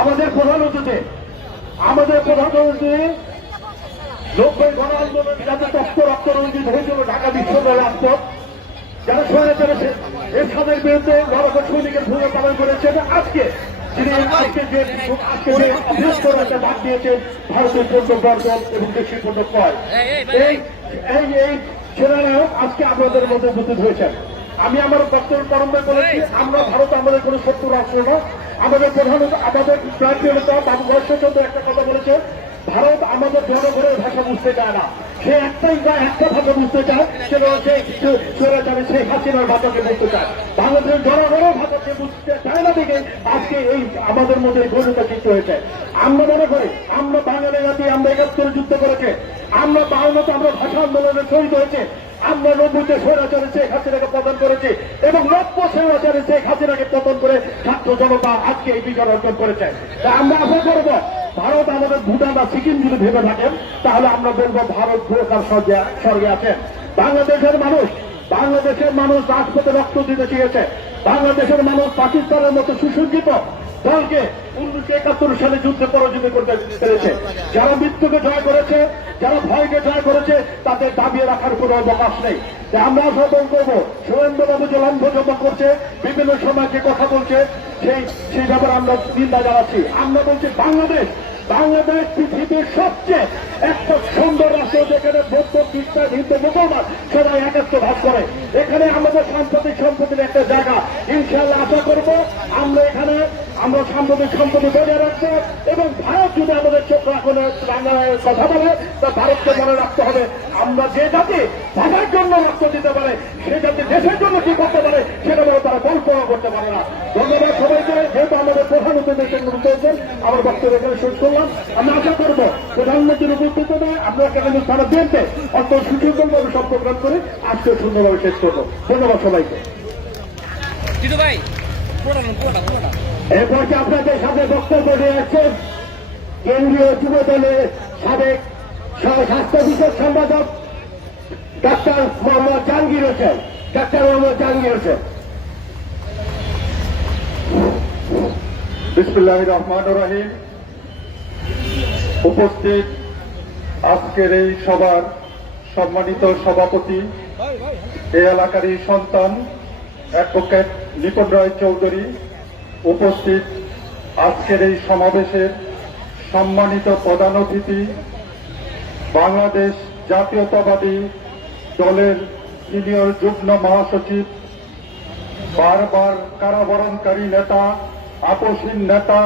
আমাদের প্রধানমন্ত্রী 90 গণ আন্দোলন যাতে তপ্ত রক্ত রঞ্জিত হয়েছিল ঢাকা বিশ্ববিদ্যালয় রাজপথ, যারা সহায়তা করেছে এরশাদের বিরুদ্ধে নরক সৈনিকের ভূমিকা পালন করেছেন। আজকে যে বাদ দিয়েছেন ভারতের পণ্য বর্জন এবং দেশীয় পণ্য ক্রয়, এই সেনানায়ক আজকে আমাদের মধ্যে উপস্থিত হয়েছেন। আমি আমার বক্তব্য প্রারম্ভ করেছি, আমরা ভারত আমাদের কোন শত্রু রাষ্ট্র না। আমাদের প্রধানত আমাদের জাতীয় নেতা বাবু গণেশচন্দ্র একটা কথা বলেছে, ভারত আমাদের জনগণের ভাষা বুঝতে চায় না, সে একটা ভাষা বুঝতে চায়, সেটা হচ্ছে শেখ হাসিনার ভাষাকে বলতে চায়। বাংলাদেশের জনগণের ভাষাকে বুঝতে চায় না দেখে আজকে এই আমাদের মধ্যে গৌরতা সৃষ্টি হয়েছে। আমরা মনে করি আমরা বাঙালি জাতি, আমরা ৭১ যুদ্ধ করেছে, আমরা ৫২ আমরা ভাষা আন্দোলনে শহীদ হয়েছে, আমরা ৯০ স্বৈরাচারে শেখ হাসিনাকে পতন করেছি এবং ৯০ স্বৈরাচারে শেখ হাসিনাকে পতন করে ছাত্র জনতা আজকে এই বিজয় অর্জন করেছে। আমরা আশা করব ভারত আমাদের ভুটান বা সিকিম যদি ভেবে থাকেন তাহলে আমরা বলবো ভারত পুরস্কার স্বর্গে আছেন। বাংলাদেশের মানুষ রাজপথে রক্ত দিতে চেয়েছে। বাংলাদেশের মানুষ পাকিস্তানের মতো সুসজ্জিত দলকে 1971 সালে যুদ্ধে পরাজিত করতে পেরেছে। যারা মৃত্যুকে জয় করেছে, যারা ভয়কে জয় করেছে, তাদের দাবিয়ে রাখার কোন অবকাশ নেই। আমরা আহ্বান করবো, সুরেন্দ্রবাবু যে লম্বজমা করছে, বিভিন্ন সময় যে কথা বলছে, সেই ব্যাপারে আমরা চিন্তা জানাচ্ছি। আমরা বলছি বাংলাদেশ পৃথিবীর সবচেয়ে একটা সুন্দর রাষ্ট্র, যেখানে বৌদ্ধ খ্রিস্টান হিন্দু মুসলমান সবাই একাত্ম ভাগ করে। এখানে আমাদের সাম্প্রতিক সম্পত্তির একটা জায়গা। ইনশাআল্লাহ আশা করব আমরা সাম্প্রতিক সম্পত্তি বজায় রাখবো এবং ভারত যদি আমাদের চোখ রাখলে বাংলার কথা বলে তা ভারতকে মনে রাখতে হবে আমরা যে জাতি ভাষার জন্য রক্ত দিতে পারে, সে জাতি দেশের জন্য কি করতে পারে সেটা বলে তারা কল্পনা করতে পারে না। ধন্যবাদ সবাইকে। যেহেতু আমাদের প্রধানমন্ত্রী দেশের করেছেন, আমার বক্তব্য এখানে শেষ করলাম। আমি আশা করব প্রধানমন্ত্রীর উপস্থিতিতে আপনারা কিন্তু সারা দিনতে অত্যন্ত সুশৃঙ্খলভাবে সব প্রোগ্রাম করে আজকে সুন্দরভাবে শেষ করবো। ধন্যবাদ সবাইকে। এরপর আপনাদের সাথে বক্তব্য দিয়ে যাচ্ছেন কেন্দ্রীয় যুব দলের সাবেক স্বাস্থ্য বিষয়ক সম্পাদক ডাক্তার মোহাম্মদ জাহাঙ্গীর হোসেন। বিসমিল্লাহির রহমানির রহিম। উপস্থিত আজকের এই সভার সম্মানিত সভাপতি, এই এলাকারই সন্তান অ্যাডভোকেট নিপন রায় চৌধুরী, উপস্থিত আজকের এই সমাবেশের সম্মানিত প্রধান অতিথি, বাংলাদেশ জাতীয়তাবাদী দলের সিনিয়র যুগ্ম মহাসচিব, বারবার কারাবরণকারী নেতা, আপসহীন নেতা,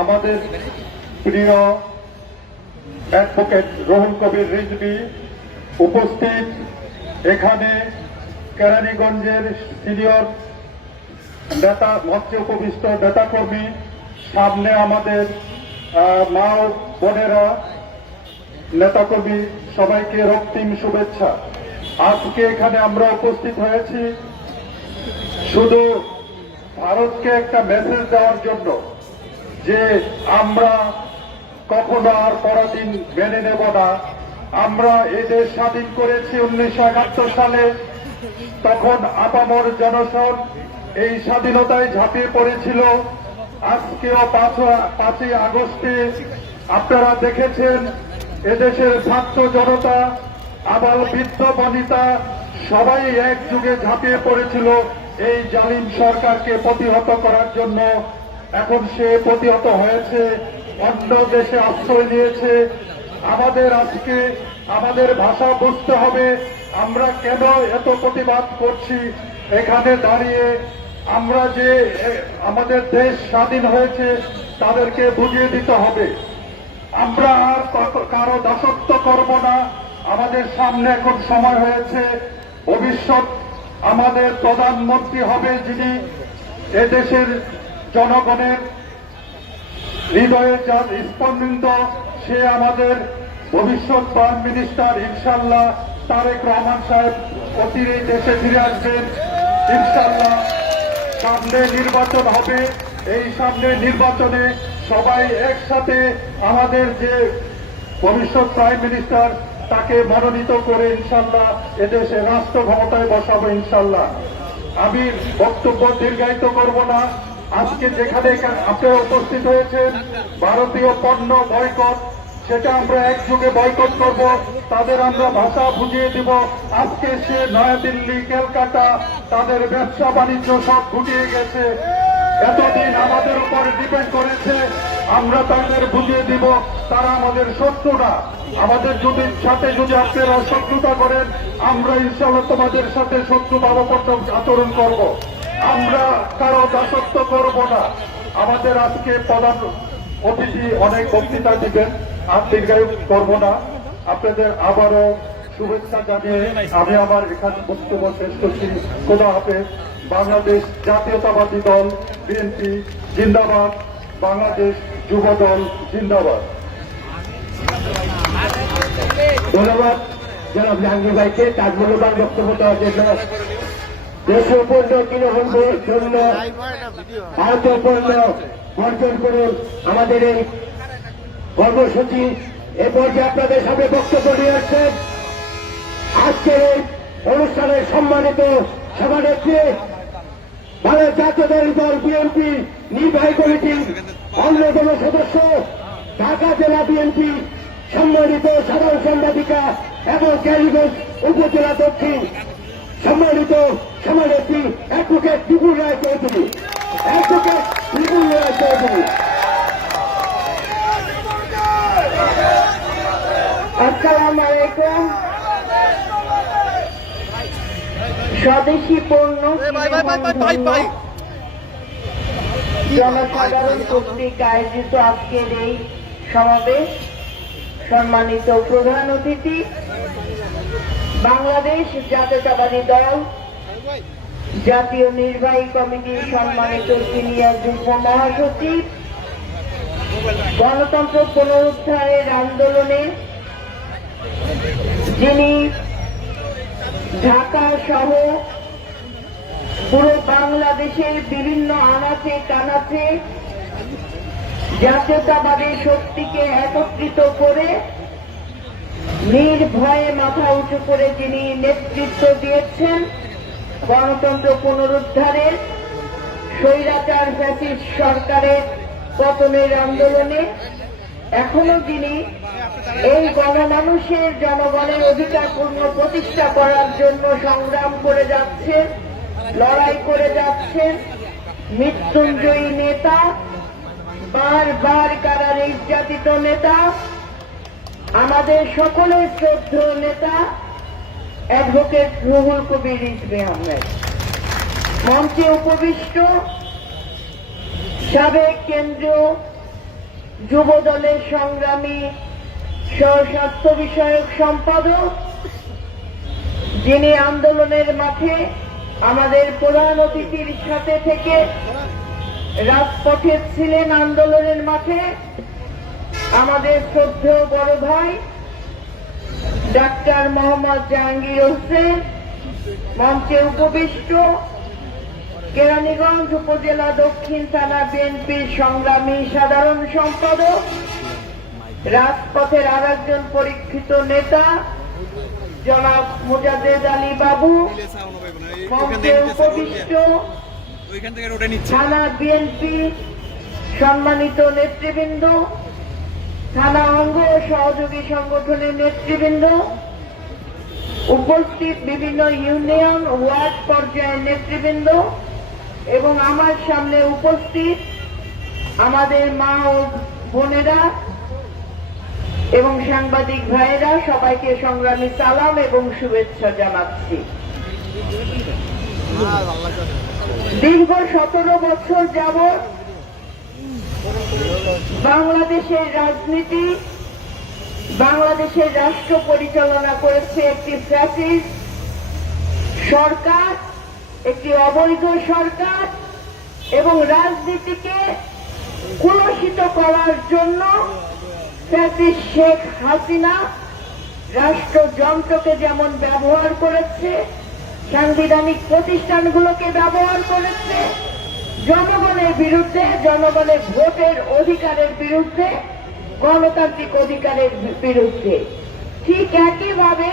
আমাদের প্রিয় অ্যাডভোকেট রুহুল কবির রিজভী, উপস্থিত এখানে কেরানীগঞ্জের সিনিয়র নেতা, মঞ্চে উপবিষ্ট নেতাকর্মী, সামনে আমাদের মা ও বোনেরা, নেতাকর্মী, সবাইকে রক্তিম শুভেচ্ছা। আজকে এখানে আমরা উপস্থিত হয়েছি শুধু ভারতকে একটা মেসেজ দেওয়ার জন্য যে আমরা কখনো আর পরাধীন মেনে নেব না। আমরা এই দেশ স্বাধীন করেছি 1971 সালে, তখন আপামর জনসন এই স্বাধীনতায় ঝাঁপিয়ে পড়েছিল। আজকেও 5ই আগস্টে আপনারা দেখেছেন এদেশের ছাত্র জনতা, আবাল বৃদ্ধ বনিতা সবাই একযুগে ঝাঁপিয়ে পড়েছিল এই জালিম সরকারকে প্রতিহত করার জন্য। এখন সে প্রতিহত হয়েছে, অন্য দেশে আশ্রয় নিয়েছে। আমাদের আজকে আমাদের ভাষা বুঝতে হবে, আমরা কেন এত প্রতিবাদ করছি। এখানে দাঁড়িয়ে আমরা যে আমাদের দেশ স্বাধীন হয়েছে তাদেরকে বুঝিয়ে দিতে হবে। আমরা আর কারো দাসত্ব করব না। আমাদের সামনে এখন সময় হয়েছে, ভবিষ্যৎ আমাদের প্রধানমন্ত্রী হবে যিনি এদেশের জনগণের হৃদয়ে স্পন্দিত, সে আমাদের ভবিষ্যৎ প্রাইম মিনিস্টার ইনশাল্লাহ তারেক রহমান সাহেব অচিরেই দেশে ফিরে আসবেন ইনশাল্লাহ। সামনে নির্বাচন হবে, এই সামনে নির্বাচনে সবাই একসাথে আমাদের যে ভবিষ্যৎ প্রাইম মিনিস্টার তাকে মনোনীত করে ইনশাল্লাহ এদেশে রাষ্ট্র ক্ষমতায় বসাবো ইনশাল্লাহ। আমি বক্তব্য দীর্ঘায়িত করব না। আজকে যেখানে আপনারা উপস্থিত হয়েছেন ভারতীয় পণ্য বয়কট, সেটা আমরা একযোগে বয়কট করব। তাদের আমরা ভাষা বুঝিয়ে দিব। আজকে সে নয়াদিল্লি, ক্যালকাটা তাদের ব্যবসা বাণিজ্য সব গুটিয়ে গেছে। এতদিন আমাদের উপর ডিপেন্ড করেছে, আমরা তাদের বুঝিয়ে দিব তারা আমাদের শত্রু না। আমাদের সাথে যদি আপনারা শত্রুতা করেন, আমরা ইনশাআল্লাহ তোমাদের সাথে শত্রু ভাবাপন্ন আচরণ করব। আমরা কারো দাসত্ব করব না। আমাদের আজকে প্রধান অতিথি অনেক বক্তৃতা দিবেন, আর দীর্ঘায়ু করব না। আপনাদের আবারও শুভেচ্ছা জানিয়ে আমি আমার এখানে বক্তব্য শেষ করছি। খোদা হাফেজ। বাংলাদেশ জাতীয়তাবাদী দল বিএনপি জিন্দাবাদ। বাংলাদেশ যুব দল জিন্দাবাদ। ধন্যবাদ জনাব জাহাঙ্গীর ভাইকে তার মূল্যবান বক্তব্য দেওয়ার জন্য। দেশীয় পণ্য কিনবন্ধের জন্য ভারতীয় পণ্য বর্জন করুন আমাদের এই কর্মসূচি। এ পর্যায়ে আপনাদের সামনে বক্তব্য নিয়ে আসছেন আজকের এই অনুষ্ঠানের সম্মানিত সভানেত্রী, বাংলাদেশ জাতীয়তাবাদী দল বিএনপি নির্বাহী কমিটির অন্যতম সদস্য, ঢাকা জেলা বিএনপি সম্মানিত সাধারণ সম্পাদিকা এবং ক্যারিগঞ্জ উপজেলা দক্ষিণ সম্মানিত সভানেত্রী অ্যাডভোকেট বিপুল রায় চৌধুরী। অ্যাডভোকেট বিপুল রায় চৌধুরী। আসসালামু আলাইকুম। স্বদেশী পণ্য জনসাধারণ কর্তৃক আয়োজিত আজকের এই সমাবেশ, সম্মানিত প্রধান অতিথি, বাংলাদেশ জাতীয়তাবাদী দল জাতীয় নির্বাহী কমিটির সম্মানিত সিনিয়র যুগ্ম মহাসচিব, গণতন্ত্র পুনরুদ্ধারের আন্দোলনে যিনি ঢাকা সহ পুরো বাংলাদেশের বিভিন্ন আনাচে কানাচে জাতীয়তাবাদী শক্তিকে একত্রিত করে নির্ভয়ে মাথা উঁচু করে যিনি নেতৃত্ব দিয়েছেন গণতন্ত্র পুনরুদ্ধারের, স্বৈরাচার ফ্যাসিস্ট সরকারের পতনের আন্দোলনে, এখনো যিনি এই গণমানুষের জনগণের অধিকার পূর্ণ প্রতিষ্ঠা করার জন্য সংগ্রাম করে যাচ্ছেন, লড়াই করে যাচ্ছেন, মৃত্যুঞ্জয়ী নেতা, বারবার কারার নির্যাতিত নেতা, আমাদের সকলের শ্রদ্ধেয় নেতা অ্যাডভোকেট রুহুল কবির রিজভী আহমেদ। মঞ্চে উপবিষ্ট সাবেক কেন্দ্রীয় যুব দলের সংগ্রামী স্বাস্থ্য বিষয়ক সম্পাদক, যিনি আন্দোলনের মাঠে আমাদের প্রধান অতিথির সাথে থেকে রাজপথে ছিলেন আন্দোলনের মাঠে, আমাদের শ্রদ্ধেয় বড় ভাই ডাক্তার মোহাম্মদ জাহাঙ্গীর হোসেন। মঞ্চে উপবিষ্ট কেরানীগঞ্জ উপজেলা দক্ষিণ থানা বিএনপির সংগ্রামী সাধারণ সম্পাদক, রাজপথের আর একজন পরীক্ষিত নেতা জনাব মুজাদ্দেদ আলী বাবু। মঞ্চে উপবিষ্ট থানা বিএনপি সম্মানিত নেতৃবৃন্দ, থানা অঙ্গ সহযোগী সংগঠনের নেতৃবৃন্দ, উপস্থিত বিভিন্ন ইউনিয়ন ওয়ার্ড পর্যায়ের নেতৃবৃন্দ এবং আমার সামনে উপস্থিত আমাদের মা ও বোনেরা এবং সাংবাদিক ভাইয়েরা, সবাইকে সংগ্রামী সালাম এবং শুভেচ্ছা জানাচ্ছি। দীর্ঘ 17 বছর যাবৎ বাংলাদেশের রাজনীতি, বাংলাদেশের রাষ্ট্র পরিচালনা করেছে একটি ফ্যাসিস্ট সরকার, একটি অবৈধ সরকার, এবং রাজনীতিকে কুলসিত করার জন্য ফ্যাসিস্ট শেখ হাসিনা রাষ্ট্রযন্ত্রকে যেমন ব্যবহার করেছে, সাংবিধানিক প্রতিষ্ঠানগুলোকে ব্যবহার করেছে, জনগণের বিরুদ্ধে, জনগণের ভোটের অধিকারের বিরুদ্ধে, গণতান্ত্রিক অধিকারের বিরুদ্ধে, ঠিক একইভাবে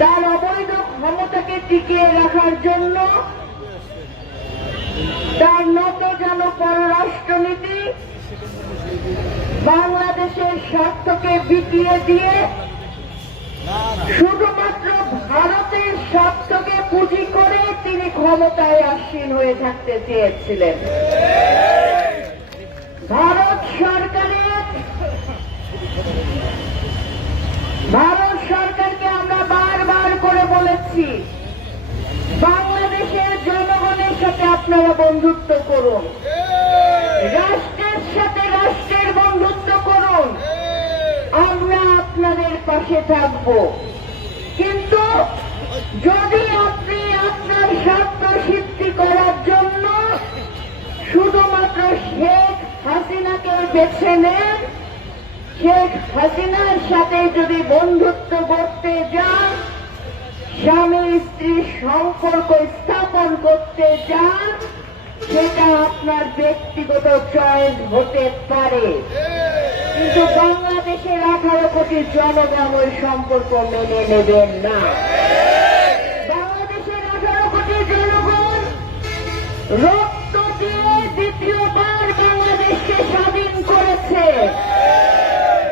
তার অবৈধ ক্ষমতাকে টিকিয়ে রাখার জন্য তার নত যেন পররাষ্ট্রনীতি বাংলাদেশের স্বার্থকে বিকিয়ে দিয়ে শুধুমাত্র ভারতের স্বার্থকে পুঁজি করে তিনি ক্ষমতায় আসীন হয়ে থাকতে চেয়েছিলেন। ভারত সরকারকে আমরা বারবার করে বলেছি, বাংলাদেশের জনগণের সাথে আপনারা বন্ধুত্ব করুন, রাষ্ট্রের সাথে রাষ্ট্রের বন্ধুত্ব করুন, আমরা আপনাদের পাশে থাকব। কিন্তু যদি আপনি আপনার স্বার্থ সিদ্ধি করার জন্য শুধুমাত্র শেখ হাসিনাকে বেছে নেন, শেখ হাসিনার সাথে যদি বন্ধুত্ব করতে যান, স্বামী স্ত্রীর সম্পর্ক স্থাপন করতে যান, সেটা আপনার ব্যক্তিগত চয়েস হতে পারে, কিন্তু বাংলাদেশের 18 কোটি জনগণ ওই সম্পর্ক মেনে নেবেন না। বাংলাদেশের 18 কোটি জনগণ রক্ত দিয়ে দ্বিতীয়বার বাংলাদেশকে স্বাধীন করেছে,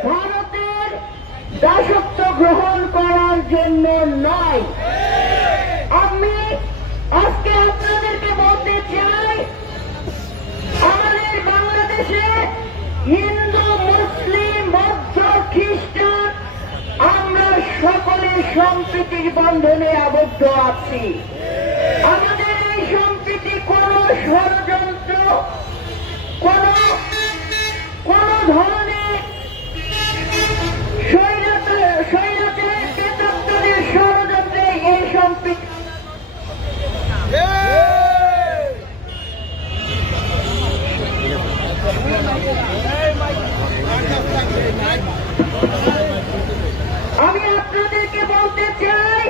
ভারতের দাসত্ব গ্রহণ করার জন্য নয়। আমি আজকে আপনাদেরকে বলতে চাই, আমাদের বাংলাদেশে হিন্দু, মুসলিম, বৌদ্ধ, খ্রিস্টান আমরা সকলে সম্প্রীতির বন্ধনে আবদ্ধ আছি। আমাদের এই সম্প্রীতি কোন ষড়যন্ত্র, কোন ধরনের স্বৈরাচারের প্রেতাত্মাদের ষড়যন্ত্রে এই সম্প্রীতি আমি আপনাদেরকে বলতে চাই,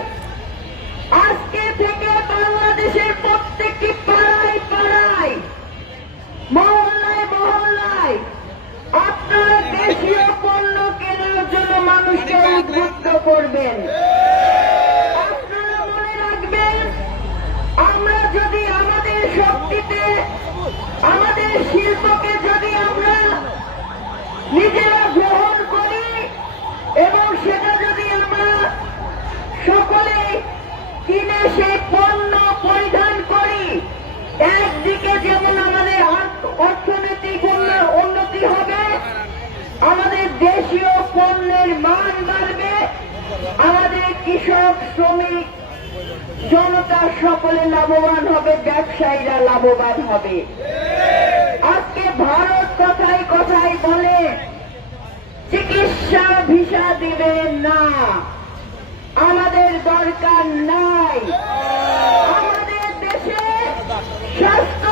আজকে থেকে বাংলাদেশের প্রত্যেকটি পাড়ায় পাড়ায়, মহল্লায় মহল্লায় আপনারা দেশীয় পণ্য কেনার জন্য মানুষকে উদ্বুদ্ধ করবেন। আপনারা মনে রাখবেন, আমরা যদি আমাদের শক্তিতে, আমাদের শিল্পকে যদি আমরা নিজেরা গ্রহণ করি এবং সেটা যদি আমরা সকলে কিনে সেই পণ্য পরিধান করি, একদিকে যেমন আমাদের অর্থনৈতিক উন্নতি হবে, আমাদের দেশীয় পণ্যের মান বাড়বে, আমাদের কৃষক, শ্রমিক, জনতা সকলে লাভবান হবে, ব্যবসায়ীরা লাভবান হবে। আজকে ভারত কথায় কথায় বলে চিকিৎসা ভিসা দিবে না, আমাদের দরকার নাই। আমাদের দেশে স্বাস্থ্য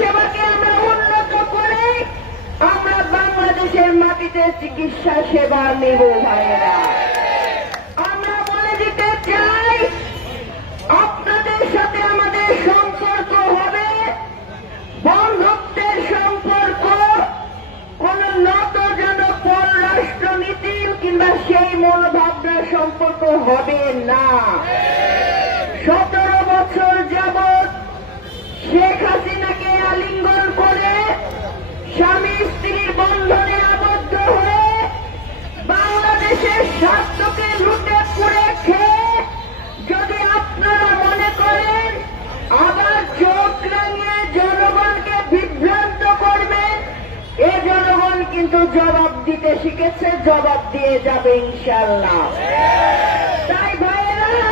সেবাকে আমরা উন্নত করে আমরা বাংলাদেশের মাটিতে চিকিৎসা সেবা নেব ভাইয়েরা। আমরা বলে দিতে চাই, আপনাদের সাথে আমাদের সম্পর্ক হবে বন্ধুত্বের সম্পর্ক, কোন নতজন পররাষ্ট্রনীতি কিংবা সেই মনোভাবনার সম্পর্ক হবে না। 17 বছর যাবৎ শেখ হাসিনাকে আলিঙ্গন করে স্বামী স্ত্রীর বন্ধনে আবদ্ধ হয়ে বাংলাদেশের স্বার্থকে লুটে পুড়ে খেয়ে যদি আপনারা মনে করেন আবার চোখ রাঙিয়ে জনগণকে বিভ্রান্ত করবেন, এ জনগণ কিন্তু জবাব দিতে শিখেছে, জবাব দিয়ে যাবে ইনশাআল্লাহ। তাই ভাইয়েরা,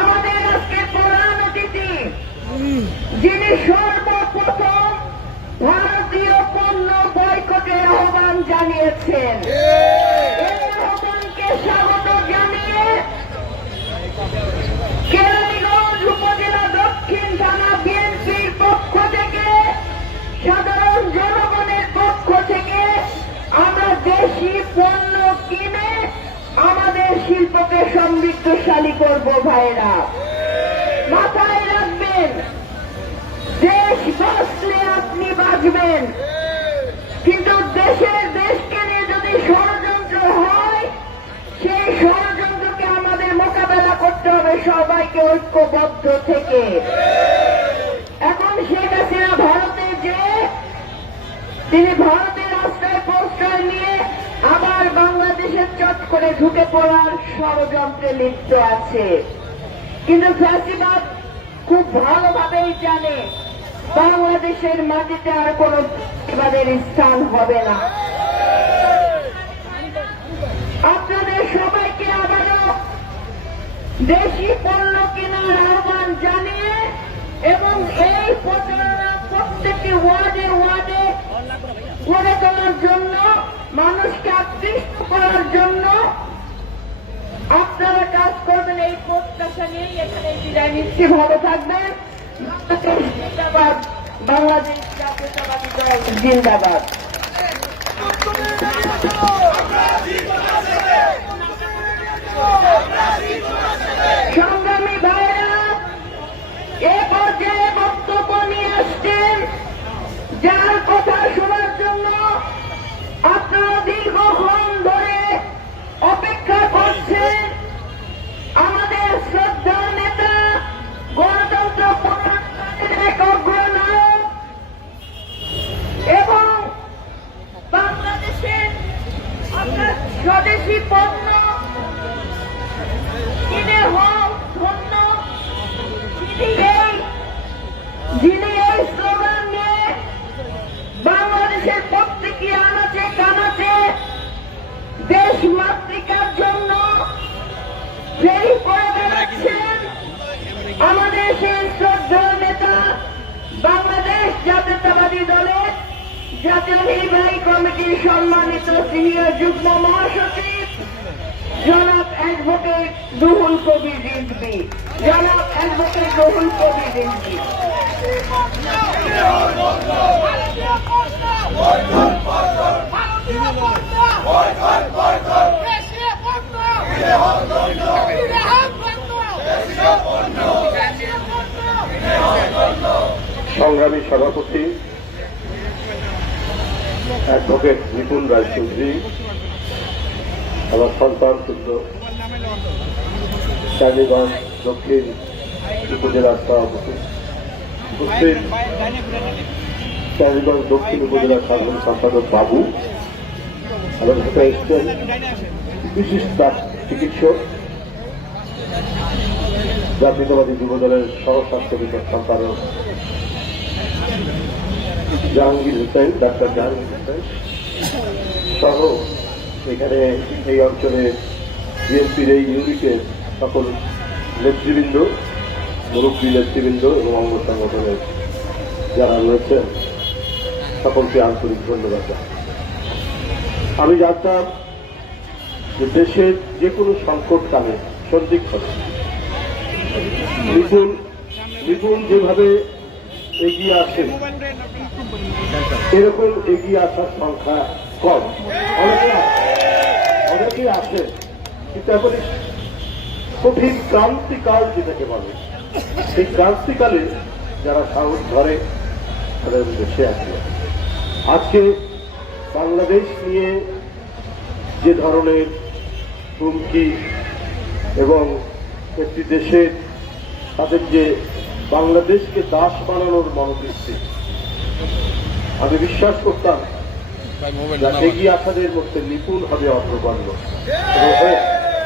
আমাদের আজকে প্রধান অতিথি যিনি সর্বপ্রথম ভারতীয় পণ্য বয়কটের আহ্বান জানিয়েছেন, এই আহ্বানকে স্বাগত জানিয়ে কেরানীগঞ্জ উপজেলা দক্ষিণ থানা বিএনপির পক্ষ থেকে, সাধারণ জনগণের পক্ষ থেকে আমরা দেশি পণ্য কিনে আমাদের শিল্পকে সমৃদ্ধশালী করব ভাইরা। মাথায় রাখবেন, দেশ বাঁচলে আপনি বাঁচবেন, কিন্তু দেশকে নিয়ে যদি ষড়যন্ত্র হয়, সেই ষড়যন্ত্রকে আমাদের মোকাবেলা করতে হবে সবাইকে ঐক্যবদ্ধ থেকে। এখন হাসিনা ভারতে যে তিনি ভারতের আশ্রয় প্রশ্রয় নিয়ে আবার বাংলাদেশে চট করে ঢুকে পড়ার ষড়যন্ত্রে লিপ্ত আছে। কিন্তু ফ্যাসিবাদ খুব ভালোভাবেই জানে বাংলাদেশের মাটিতে আর কোন ফ্যাসিবাদের স্থান হবে না। আপনাদের সবাইকে আবারও দেশি পণ্য কেনার আহ্বান জানিয়ে এবং এই প্রচারণা প্রত্যেকটি ওয়ার্ডে ওয়ার্ডে করে তোলার জন্য, মানুষকে আকৃষ্ট করার জন্য আপনারা কাজ করবেন, এই প্রত্যাশা নিয়েই এখানে বিদায় নিচ্ছি। ভালো থাকবেন। বাংলাদেশ জিন্দাবাদ, বাংলাদেশ জাতীয়তাবাদী দল জিন্দাবাদ। সংগ্রামী ভাইরা, এ পর্যায়ে বক্তব্য নিয়ে আসছেন যার কথা শোনার জন্য আপনারা দীর্ঘক্ষণ ধরে অপেক্ষা করছেন। আমাদের শ্রদ্ধার নেতা, গণতন্ত্র প্রতিষ্ঠানের এক অগ্রনায়ক এবং বাংলাদেশের আপনার স্বদেশী পণ্য কিনে হন ধন্য, যিনি এই স্লোগান নিয়ে বাংলাদেশের প্রত্যেকটি আনাচে কানাচে দেশ মাতৃকার জন্য ফেরি করে বেড়াচ্ছেন, আমাদের সেই শ্রদ্ধেয় নেতা, বাংলাদেশ জাতীয়তাবাদী দলের জাতীয় নির্বাহী কমিটির সম্মানিত সিনিয়র যুগ্ম মহাসচিব জনাব অ্যাডভোকেট রুহুল কবির রিজভী। জনাব অ্যাডভোকেট রুহুল কবির রিজভী। সংগ্রামী সভাপতি অ্যাডভোকেট নিপুণ রায় চৌধুরী, আমার সন্তান পুত্র, চাঁদিগঞ্জ দক্ষিণ উপজেলার সভাপতি, উপস্থিত চাঁদিগঞ্জ দক্ষিণ উপজেলার সাধারণ সম্পাদক বাবু, আমার সাথে এসছেন বিশিষ্ট চিকিৎসক, জাতীয়তাবাদী যুব দলের সহস্বাস্থ্য বিভাগ সম্পাদক জাহাঙ্গীর হোসেন, ডাক্তার জাহাঙ্গীর হোসেন সহ এখানে এই অঞ্চলে বিএনপির এই ইউনিটের সকল নেতৃবৃন্দ, মুরব্বী নেতৃবৃন্দ এবং অঙ্গ সংগঠনের যারা রয়েছেন সকলকে আন্তরিক ধন্যবাদ। আমি জানতাম যে দেশের যে কোনো সংকটকালে সন্দিগ্ধ নিপুণ যেভাবে এগিয়ে আসেন, এরকম এগিয়ে আসার সংখ্যা কম। অনেকেই আসে, কিন্তু এখন কঠিন ক্রান্তিকাল যেটাকে বলে, সেই ক্রান্তিকালে যারা সাহস ধরে তাদের দেশে আসে। আজকে বাংলাদেশ নিয়ে যে ধরনের হুমকি এবং একটি দেশের তাদের যে বাংলাদেশকে দাস বানানোর মনোবৃত্তি, আমি বিশ্বাস করতাম এগিয়ে আসাদের মধ্যে নিপুণ হবে অগ্রগণ্য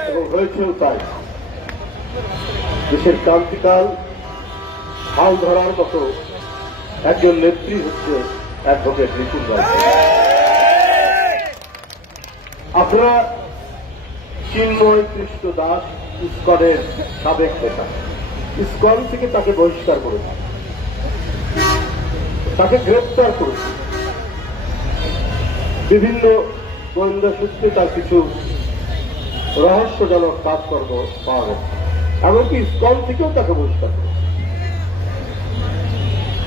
এবং হয়েছেও তাই। দেশের ক্রান্তিকাল হাল ধরার মতো একজন নেত্রী হচ্ছে অ্যাডভোকেট নিপুণ রায়। আপনারা চিন্ময় কৃষ্ণ দাস ইসকনের সাবেক নেতা, ইসকন থেকে তাকে বহিষ্কার করেছে, তাকে গ্রেপ্তার করেছে, বিভিন্ন গোয়েন্দা সূত্রে তার কিছু রহস্যজনক কাজকর্ম পাওয়া গেছে, এমনকি ইসকন থেকেও তাকে বহিষ্কার করেছে।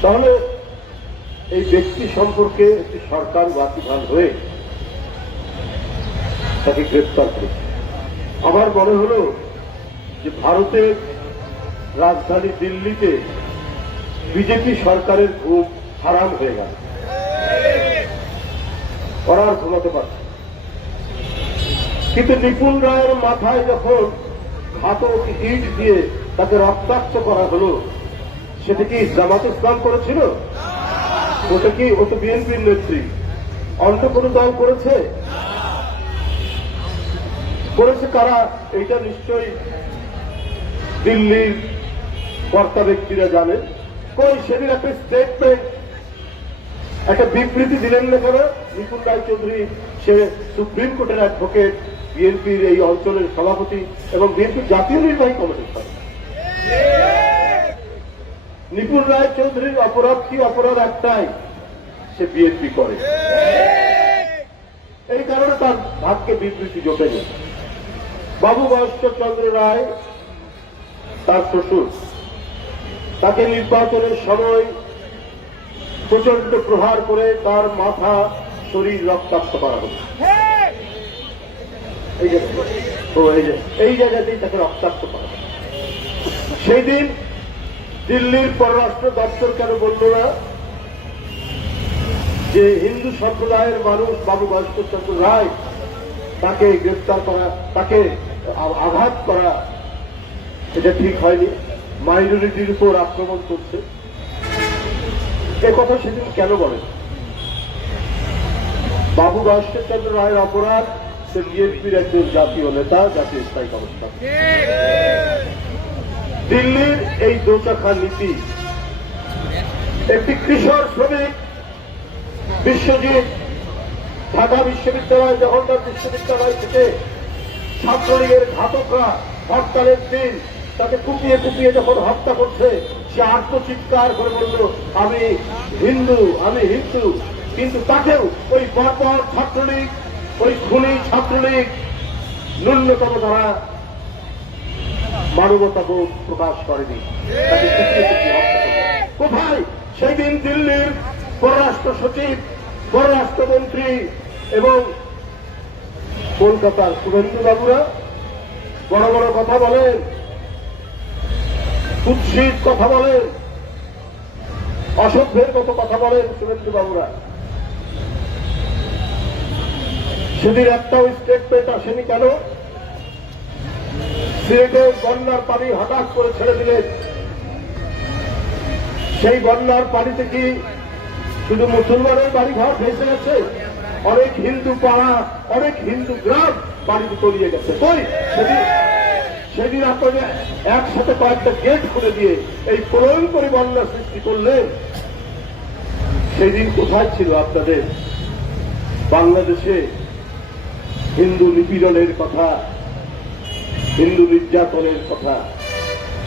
তাহলে এই ব্যক্তি সম্পর্কে একটি সরকার ওয়াকিবহাল হয়ে তাকে গ্রেপ্তার করেছে। আমার মনে হল যে ভারতের রাজধানী দিল্লিতে বিজেপি সরকারের ঘুম হারাম হয়ে গেল, ওরা আর ঘুমাতে পারছে। কিন্তু নিপুণ রায়ের মাথায় যখন ঘাতক ইট দিয়ে তাকে রক্তাক্ত করা হল, সেটা কি জামাত ইসলাম করেছিল? ও তো বিএনপির নেত্রী। অন্য কোন দল করেছে? করেছে কারা? এটা নিশ্চয়ই দিল্লির কর্তা ব্যক্তিরা জানেন। কই সেদিন একটা স্টেটমেন্ট, একটা বিবৃতি দিলেন না কেন? নিপুণ রায়চৌধুরী, সে সুপ্রিম কোর্টের অ্যাডভোকেট, বিএনপির এই অঞ্চলের সভাপতি এবং বিএনপির জাতীয় নির্বাহী কমিটির সভাপতি। নিপুণ রায়চৌধুরীর অপরাধ কি? অপরাধ একটাই, সে বিএনপি করে। এই কারণে তার ভাগ্যে বিবৃতি জোটেনি। বাবু ভাস্কর চন্দ্র রায়, তার শ্বশুর, তাকে নির্বাচনের সময় প্রচন্ড প্রহার করে তার মাথা, শরীর রক্তাক্ত করা হল। এই জায়গাতেই তাকে রক্তাক্ত করা হল। সেই দিন দিল্লির পররাষ্ট্র দপ্তর কেন বলল না যে হিন্দু সম্প্রদায়ের মানুষ বাবু ভাস্কর চন্দ্র রায়, তাকে গ্রেফতার করা, তাকে আঘাত করা এটা ঠিক হয়নি, মাইনরিটির উপর আক্রমণ করছে? এ কথা সেদিন কেন বলেন? বাবু ভাস্কর চন্দ্র রায়ের অপরাধ, সে বিএনপির একজন জাতীয় নেতা, জাতীয় স্থায়ী কমিটি। দিল্লির এই দোচাখা নীতি, একটি কৃষক শ্রমিক বিশ্বজিৎ ঢাকা বিশ্ববিদ্যালয়, জগন্নাথ বিশ্ববিদ্যালয় থেকে ছাত্রলীগের ঘাতকরা হরতালের দিন তাকে কুপিয়ে কুপিয়ে যখন হত্যা করছে, সে আত্মচিৎকার করে বলল আমি হিন্দু, আমি হিন্দু। কিন্তু তাকেও ওই বর্বর ছাত্রলীগ, ওই খুনি ছাত্রলীগ ন্যূনতম তারা মানবতাবোধ প্রকাশ করেনি, তাকে কুপিয়ে কুপিয়ে হত্যা করে। কোথায় সেই দিন দিল্লির পররাষ্ট্র সচিব, পররাষ্ট্রমন্ত্রী এবং কলকাতার শুভেন্দু বাবুরা বড় বড় কথা বলেন, কুৎসিত কথা বলেন, অসভ্যের মতো কথা বলেন শুভেন্দু বাবুরা? সেদিন একটাও স্টেটমেন্ট আসেনি কেন? সিলেটের বন্যার পানি হঠাৎ করে ছেড়ে দিলেন। সেই বন্যার পানিতে কি শুধু মুসলমানের বাড়ি ঘর ভেসে গেছে? অনেক হিন্দু পাড়া, অনেক হিন্দু গ্রাম বাড়িতে তলিয়ে গেছে। কই সেদিন আপনারা একসাথে কয়েকটা গেট খুলে দিয়ে এই প্রলয়ঙ্করী বন্যা সৃষ্টি করলেন। সেদিন কোথায় ছিল আপনাদের? বাংলাদেশে হিন্দু নিপীড়নের কথা, হিন্দু নির্যাতনের কথা,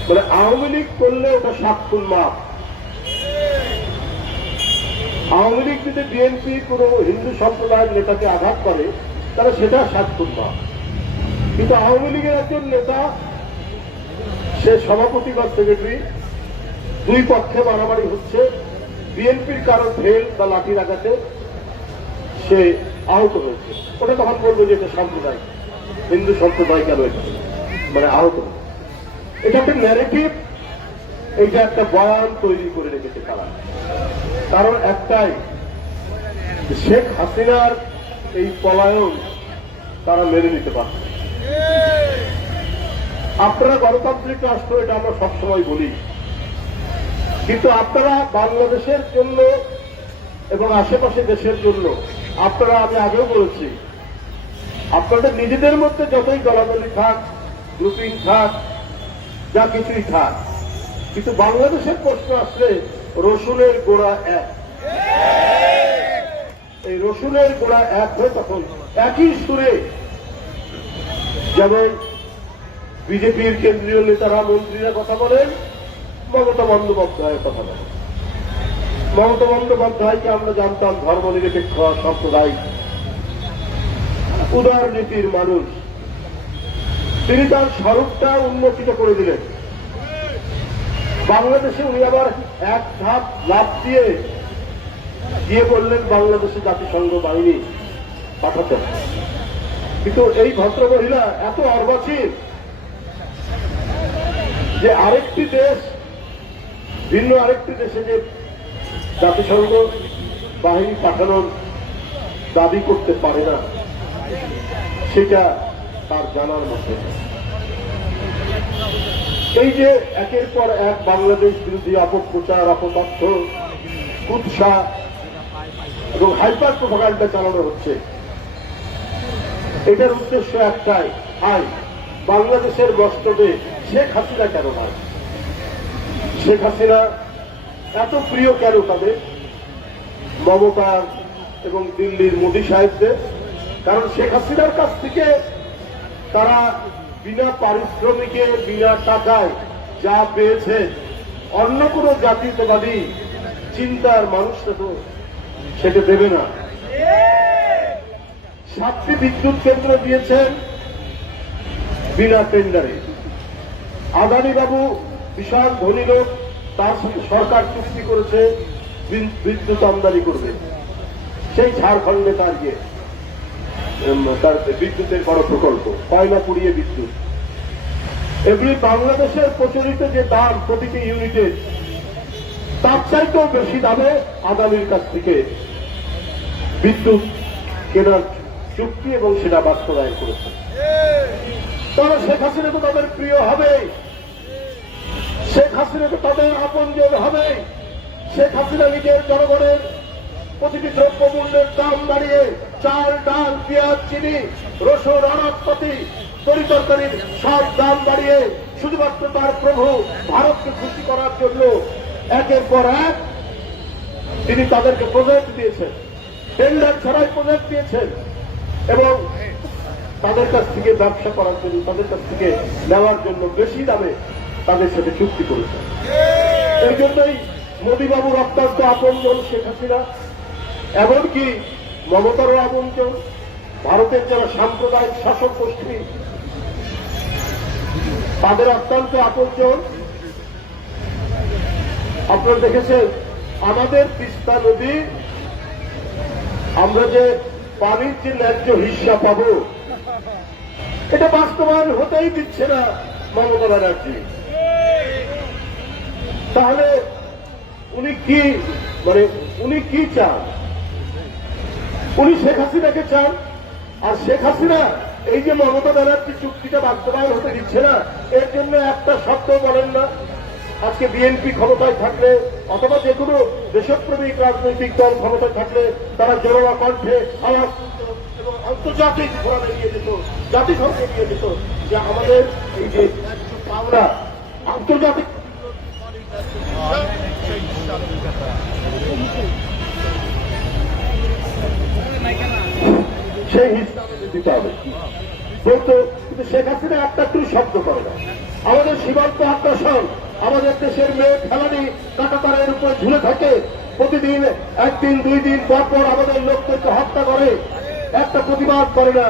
মানে আওয়ামী লীগ করলে ওটা সাক্ষুর মাপ। আওয়ামী লীগ যদি বিএনপি কোন হিন্দু সম্প্রদায়ের নেতাকে আঘাত করে তাহলে সেটা সাক্ষুর মাপ। কিন্তু আওয়ামী লীগের একজন নেতা, সে সভাপতি বা সেক্রেটারি, দুই পক্ষে মারামারি হচ্ছে, বিএনপির কারো ঢেল বা লাঠির আঘাতে সে আহত হয়েছে, ওটা তখন বলবো যে এটা সম্প্রদায়, হিন্দু সম্প্রদায় কেন এটা মানে আহত হয়েছে। এটা একটা ন্যারেটিভ, এইটা একটা বয়ান তৈরি করে রেখেছে তারা। কারণ একটাই, শেখ হাসিনার এই পলায়ন তারা মেনে নিতে পারছে। আপনারা গণতান্ত্রিক রাষ্ট্র, এটা আমরা সবসময় বলি, কিন্তু আপনারা বাংলাদেশের জন্য এবং আশেপাশে দেশের জন্য আপনারা, আমি আগেও বলেছি, আপনাদের নিজেদের মধ্যে যতই দলাদলি থাক, গ্রুপিং থাক, যা কিছুই থাক, কিন্তু বাংলাদেশের প্রশ্ন আসলে রসুনের গোড়া এক। এই রসুনের গোড়া এক হয়ে তখন একই সুরে, যেমন বিজেপির কেন্দ্রীয় নেতারা, মন্ত্রীরা কথা বলেন, মমতা বন্দ্যোপাধ্যায়ের কথা বলেন। মমতা বন্দ্যোপাধ্যায়কে আমরা জানতাম ধর্মনিরপেক্ষ, সাম্প্রদায়িক, উদার নীতির মানুষ। তিনি তার স্বরূপটা উন্মোচিত করে দিলেন। বাংলাদেশে উনি আবার এক ধাপ লাভ দিয়ে গিয়ে বললেন বাংলাদেশে জাতিসংঘ বাহিনী পাঠাতে। কিন্তু এই ভদ্রমহিলা এত অর্বাচীন যে আরেকটি দেশ, ভিন্ন আরেকটি দেশে যে জাতিসংঘ বাহিনী পাঠানোর দাবি করতে পারে না, সেটা তার জানার মধ্যে। এই যে একের পর এক বাংলাদেশ বিরোধী অপপ্রচার, অপতথ্য, কুৎসা এবং হাইপার প্রোপাগান্ডা চালানো হচ্ছে, এটার উদ্দেশ্য একটাই, বাংলাদেশের গস্তবে শেখ হাসিনা কেন নয়? শেখ হাসিনা এত প্রিয় কেন তাদের মমতার এবং দিল্লির মোদী সাহেবদের? কারণ শেখ হাসিনার কাছ থেকে তারা বিনা পারিশ্রমিকে, বিনা টাকায় যা পেয়েছে, অন্য কোন জাতীয়তাবাদী চিন্তার মানুষটা তো সেটা দেবে না। 7টি বিদ্যুৎ কেন্দ্র দিয়েছেন বিনা টেন্ডারে। আদানি বাবু বিশাল ধনী লোক, তার সাথে সরকার চুক্তি করেছে বিদ্যুৎ আমদানি করবে। সেই ঝাড়খণ্ডে তার বিদ্যুতের বড় প্রকল্প, কয়লা পুড়িয়ে বিদ্যুৎ। এগুলি বাংলাদেশের প্রচলিত যে দাম প্রতিটি ইউনিটের, তার চাইতেও বেশি দামে আদানির কাছ থেকে বিদ্যুৎ কেনার চুক্তি এবং সেটা বাস্তবায়ন করেছে। তাহলে শেখ হাসিনা তো তাদের প্রিয় হবে, শেখ হাসিনা তো তাদের আপনজন হবে। শেখ হাসিনা নিজের জনগণের প্রতিটি দ্রব্যমূল্যের দাম বাড়িয়ে চাল, ডাল, পেঁয়াজ, চিনি, রসুন, আনাজপাতি, তরিতরকারির সব দাম বাড়িয়ে শুধুমাত্র তার প্রভু ভারতকে খুশি করার জন্য একের পর এক তিনি তাদেরকে প্রজেক্ট দিয়েছেন, টেন্ডার ছাড়াই প্রজেক্ট দিয়েছেন এবং তাদের কাছ থেকে ব্যবসা করার জন্য, তাদের কাছ থেকে নেওয়ার জন্য বেশি দামে তাদের সাথে চুক্তি করেছেন। এই জন্যই মোদীবাবুর অত্যন্ত আপনজন শেখ হাসিনা, এমনকি মমতারও আপনজন, ভারতের যারা সাম্প্রদায়িক শাসক গোষ্ঠী তাদের অত্যন্ত আপনজন। আপনারা দেখেছেন আমাদের তিস্তা নদী, আমরা যে পানির যে ন্যায্য হিস্সা পাব, এটা বাস্তবায়ন হতেই দিচ্ছে না মমতা ব্যানার্জি। তাহলে উনি কি চান? উনি শেখ হাসিনাকে চান। আর শেখ হাসিনা এই যে মমতা ব্যানার্জি চুক্তিটা বাস্তবায়ন হতে দিচ্ছে না, এর জন্য একটা শব্দ বলেন না। আজকে বিএনপি ক্ষমতায় থাকলে অথবা যে কোনো দেশপ্রেমিক রাজনৈতিক দল ক্ষমতায় থাকলে তারা জনগণ কণ্ঠে আওয়াজ এবং আন্তর্জাতিক ফোরামে নিয়ে যেত, জাতিসংঘে নিয়ে যেত যে আমাদের এই যে পাওনা আন্তর্জাতিক সেই হিসাবে দিতে হবে বলতো। কিন্তু শেখ হাসিনা একটা শব্দ করে না। আমাদের সীমান্ত আগ্রাসন, আমাদের দেশের মেয়ে খেলানি কাঁটাতারের উপরে ঝুলে থাকে, প্রতিদিন একদিন দুই দিন পর পর আমাদের লোকদেরকে হত্যা করে, একটা প্রতিবাদ করে না।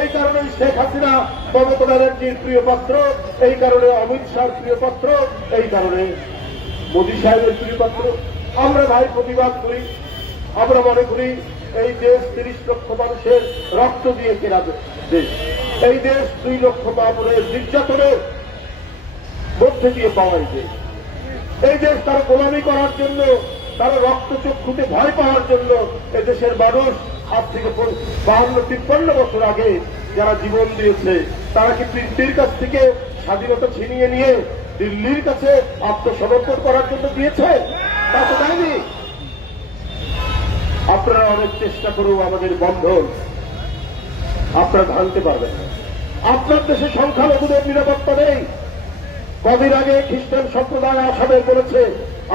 এই কারণে শেখ হাসিনা মমতা ব্যানার্জির প্রিয় পাত্র, এই কারণে অমিত শাহর প্রিয় পাত্র, এই কারণে মোদী সাহেবের প্রিয় পাত্র। আমরা ভাই প্রতিবাদ করি, আমরা মনে করি এই দেশ 30 লক্ষ মানুষের রক্ত দিয়ে কেনা দেশ, এই দেশ 2 লক্ষ মামুনের নির্যাতনের মধ্যে দিয়ে পাওয়াই দেশ। এই দেশ তারা গোলামি করার জন্য, তারা রক্তচক্ষুতে ভয় পাওয়ার জন্য এদেশের মানুষ আজ থেকে 52-53 বছর আগে যারা জীবন দিয়েছে, তারা কি পৃথিবীর কাছ থেকে স্বাধীনতা ছিনিয়ে নিয়ে দিল্লির কাছে আত্মসমর্পণ করার জন্য দিয়েছে? তা তো দেয়নি। আপনারা অনেক চেষ্টা করেও আমাদের বন্ধন আপনারা ভাঙতে পারবেন না। আপনার দেশে সংখ্যালঘুদের নিরাপত্তা নেই। কদিন আগে খ্রিস্টান সম্প্রদায় আসামে বলেছে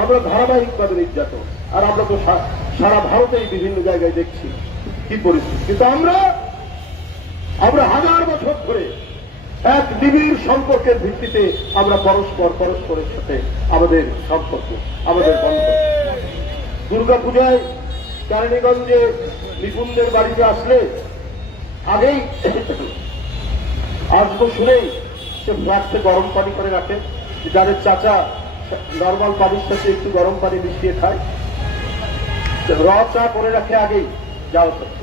আমরা ধারাবাহিকভাবে নির্যাতন, আর আমরা তো সারা ভারতেই বিভিন্ন জায়গায় দেখছি কি পরিস্থিতি। কিন্তু আমরা 1000 বছর ধরে এক নিবিড় সম্পর্কের ভিত্তিতে আমরা পরস্পরের সাথে আমাদের সম্পর্ক, আমাদের বন্ধন। দুর্গাপূজায় কেরানীগঞ্জে নিপুণদের বাড়িতে আসলে আগেই আসবো শুনেই সে ফ্লাক্সে গরম পানি করে রাখে, যাদের চাচা নর্মাল পানির সাথে একটু গরম পানি মিশিয়ে খায়, র চা করে রাখে আগেই যাওয়া সত্য।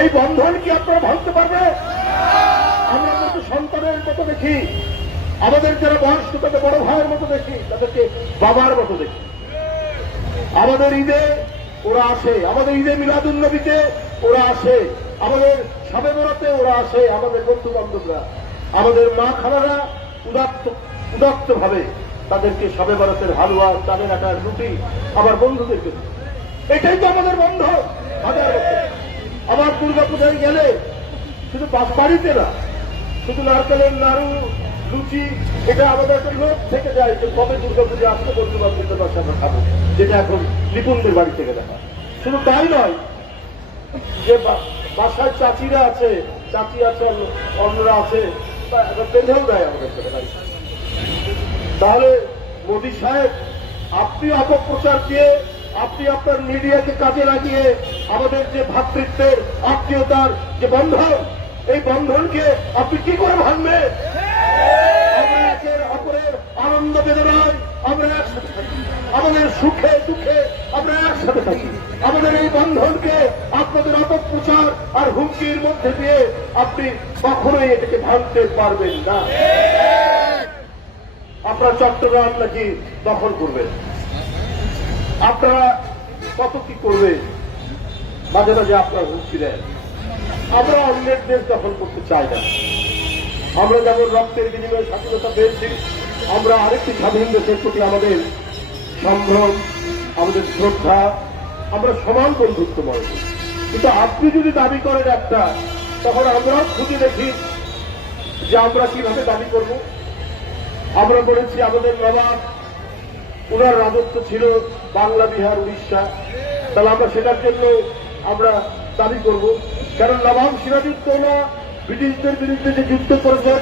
এই বন্ধন কি আপনারা ভাঙতে পারবে? আমরা কিন্তু সন্তানের মতো দেখি, আমাদের যারা বয়স্ক তাদের বড় ভাইয়ের মতো দেখি, তাদেরকে বাবার মতো দেখি। আমাদের ঈদে ওরা আসে, আমাদের ঈদে মিলাদুন্নবীতে ওরা আসে, আমাদের শবে বরাতে ওরা আসে, আমাদের বন্ধু বান্ধবরা, আমাদের মা খালারা উদাত্ত উদাত্ত ভাবে তাদেরকে সবে বরতের হালুয়া, চালের আটার রুটি আবার বন্ধুদেরকে দিই। এটাই তো আমাদের বন্ধ। আবার দুর্গাপূজায় গেলে শুধু বাড়িতে না, শুধু নারকেলের নাড়ু, লুচি, এটা আমাদের একটা লোক থেকে যায় যে কবে দুর্গাপূজা আসতে বলতে পারছে আমরা খাবো, যেটা এখন নিপুণদের বাড়ি থেকে দেখা। শুধু তাই নয়, যে বাসায় চাচিরা আছে, চাচি আছে, অন্যরা আছে, বেঁধেও দেয় আমাদের সাথে বাড়ি। তাহলে মোদী সাহেব, আপনি অপপ্রচার দিয়ে, আপনি আপনার মিডিয়াকে কাজে লাগিয়ে আমাদের যে ভ্রাতৃত্বের, আত্মীয়তার যে বন্ধন, এই বন্ধনকে আপনি কি করে ভাঙবেন? আমরা একের অপরের আনন্দ বেদনায় আমরা একসাথে থাকি, আমাদের সুখে দুঃখে আমরা একসাথে থাকি। আমাদের এই বন্ধনকে আপনাদের অপপ্রচার আর হুমকির মধ্যে দিয়ে আপনি কখনোই এটাকে ভাঙতে পারবেন না। আপনারা চট্টগ্রাম নাকি দখল করবেন, আপনারা কত কি করবে, মাঝে মাঝে আপনারা হুমকি দেন। আমরা অন্যের দেশ দখল করতে চাই না। আমরা যেমন রক্তের বিনিময়ে স্বাধীনতা পেয়েছি, আমরা আরেকটি স্বাধীন দেশের প্রতি আমাদের সম্ভ্রম, আমাদের শ্রদ্ধা, আমরা সমান বন্ধুত্ব মনে করি। কিন্তু আপনি যদি দাবি করেন একটা, তখন আমরাও খুঁজে দেখি যে আমরা কিভাবে দাবি করব। আমরা বলেছি আমাদের নবাব, ওনার রাজত্ব ছিল বাংলা, বিহার, উড়িষ্যা, তাহলে আমরা সেটার জন্য আমরা দাবি করব। কারণ নবাব সিরাজউদ্দৌলা ব্রিটিশদের বিরুদ্ধে যে যুদ্ধ করেছেন,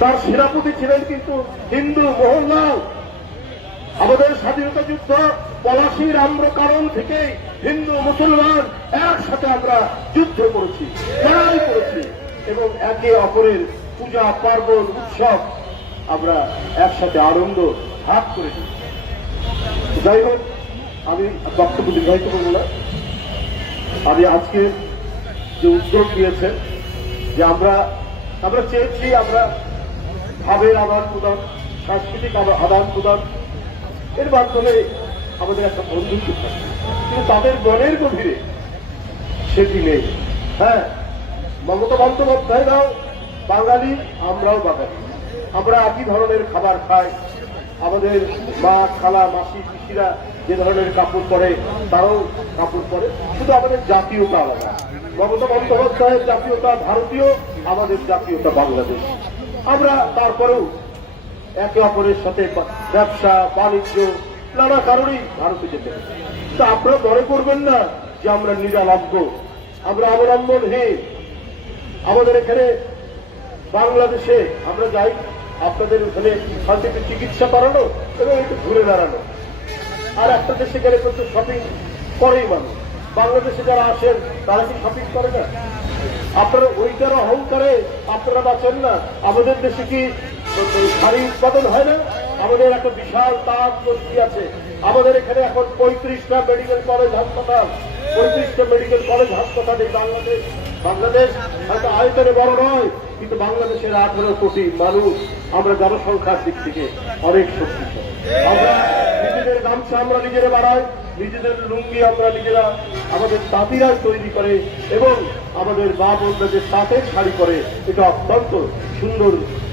তার সেনাপতি ছিলেন কিন্তু হিন্দু, মোহনলাল। আমাদের স্বাধীনতা যুদ্ধ পলাশির আম্রকারণ থেকে হিন্দু মুসলমান একসাথে আমরা যুদ্ধ করেছি, লড়াই করেছি, এবং একে অপরের পূজা পার্বণ উৎসব আমরা একসাথে আনন্দ ভাগ করেছি। যাই হোক, আমি বক্তব্য দীর্ঘায়িত করব না। আমি আজকে যে উদ্যোগ নিয়েছেন, যে আমরা চেয়েছি আমরা ভাবের আদান প্রদান, সাংস্কৃতিক আদান প্রদান, এর মাধ্যমে আমাদের একটা বন্ধুত্ব থাকে, কিন্তু তাদের মনের গভীরে সেটি নেই। হ্যাঁ, মমতা বন্দ্যোপাধ্যায়রাও বাঙালি, আমরাও বাঙালি, আমরা একই ধরনের খাবার খাই। আমাদের মা, খালা, মাসি, পিসিরা যে ধরনের কাপড় পরে তারাও কাপড় পরে, শুধু আমাদের জাতীয়তা আলাদা। মমতা বন্দ্যোপাধ্যায়ের জাতীয়তা ভারতীয়, আমাদের জাতীয়তা বাংলাদেশ। আমরা তারপরেও একে অপরের সাথে ব্যবসা বাণিজ্য নানা কারণেই ভারতে যেতে হবে। তা আপনারা মনে করবেন না যে আমরা নিরালম্ব, আমরা অবলম্বনহীন। আমাদের এখানে বাংলাদেশে আমরা যাই, আপনাদের ওখানে একটু চিকিৎসা করানো এবং একটু ঘুরে দাঁড়ানো, আর একটা দেশে গেলে প্রচুর শপিং করেই মানুষ। বাংলাদেশে যারা আসেন তারা কি শপিং করে না? আপনারা ওইটার অহংকারে আপনারা বাঁচেন না। আমাদের দেশে কি শাড়ি উৎপাদন হয় না? আমাদের একটা বিশাল তাঁত গোষ্ঠী আছে। আমাদের এখানে এখন 35টা মেডিকেল কলেজ হাসপাতাল, 35টা মেডিকেল কলেজ হাসপাতাল। এই বাংলাদেশ হয়তো আয়তনে বড় নয়, কিন্তু বাংলাদেশের 18 কোটি মানুষ, আমরা জনসংখ্যার দিক থেকে অনেক শক্তিশালী। আমরা নিজেদের গামছা আমরা নিজেরা বাড়াই, নিজেদের লুঙ্গি আমরা নিজেরা, আমাদের তাঁতিরাই তৈরি করে, এবং আমাদের মা বোনরা যে তাঁতের শাড়ি করে, এটা অত্যন্ত সুন্দর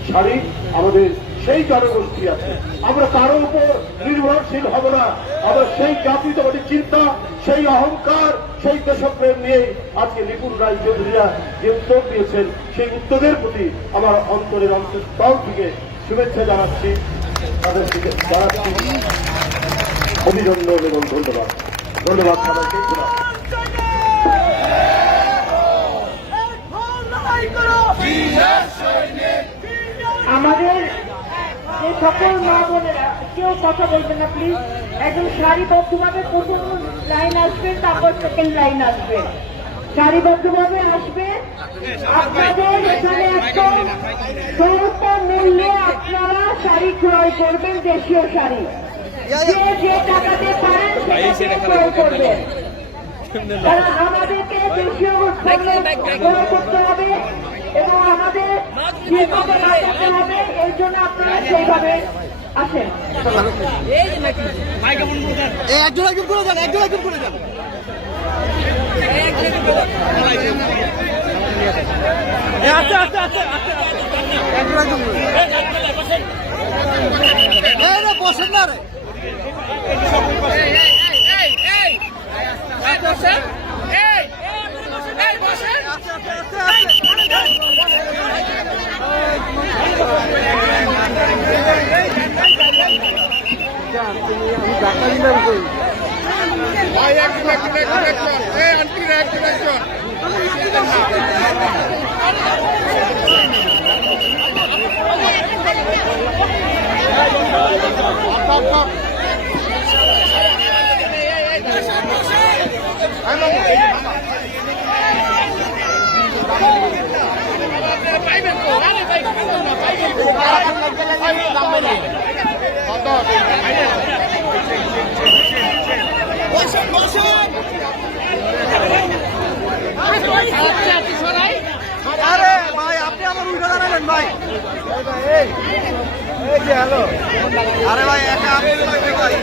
শাড়ি। আমাদের সেই জনগোষ্ঠী আছে, আমরা কারো উপর নির্ভরশীল হব না। আমরা সেই জাতীয়তাবাদী চিন্তা, সেই অহংকার, সেই দেশপ্রেম নিয়ে আজকে নিপুণ রায় চৌধুরীরা যে উদ্যোগ দিয়েছেন, সেই উদ্যোগের প্রতি আমার অন্তরের অন্তঃস্থল থেকে শুভেচ্ছা জানাচ্ছি, তাদের থেকে জানাচ্ছি অভিনন্দন এবং ধন্যবাদ। ধন্যবাদ সবাইকে। আমাদের যে সকল মা বোনেরা, কেউ কথা বলবেন না প্লিজ, একদম সারিবদ্ধভাবে প্রথম লাইন আসবেন, তারপর সেকেন্ড লাইন আসবেন, সারিবদ্ধভাবে আসবেন। আপনাদের এখানে একদম স্বল্প মূল্যে আপনারা শাড়ি ক্রয় করবেন, দেশীয় শাড়ি, যে টাকাতে পারেন সেটা ক্রয় করবেন। কারণ আমাদেরকে দেশীয় উৎপন্ন ক্রয় করতে হবে এবং আমাদের শিল্পকে বাঁচাতে হবে, এই জন্য আপনারা সেইভাবে আসেন। একজন করে যান, একজন করে যান। আচ্ছা আচ্ছা আচ্ছা আচ্ছা। বসেন না রে আরে ভাই আপনি আমার উল্টো দাঁড়ালেন ভাই এই যে হ্যালো আরে ভাই একা আপনি ভাই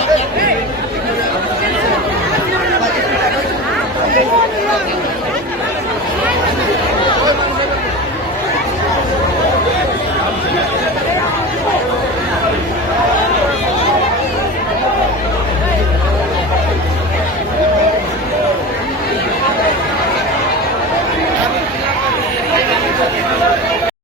Thank you.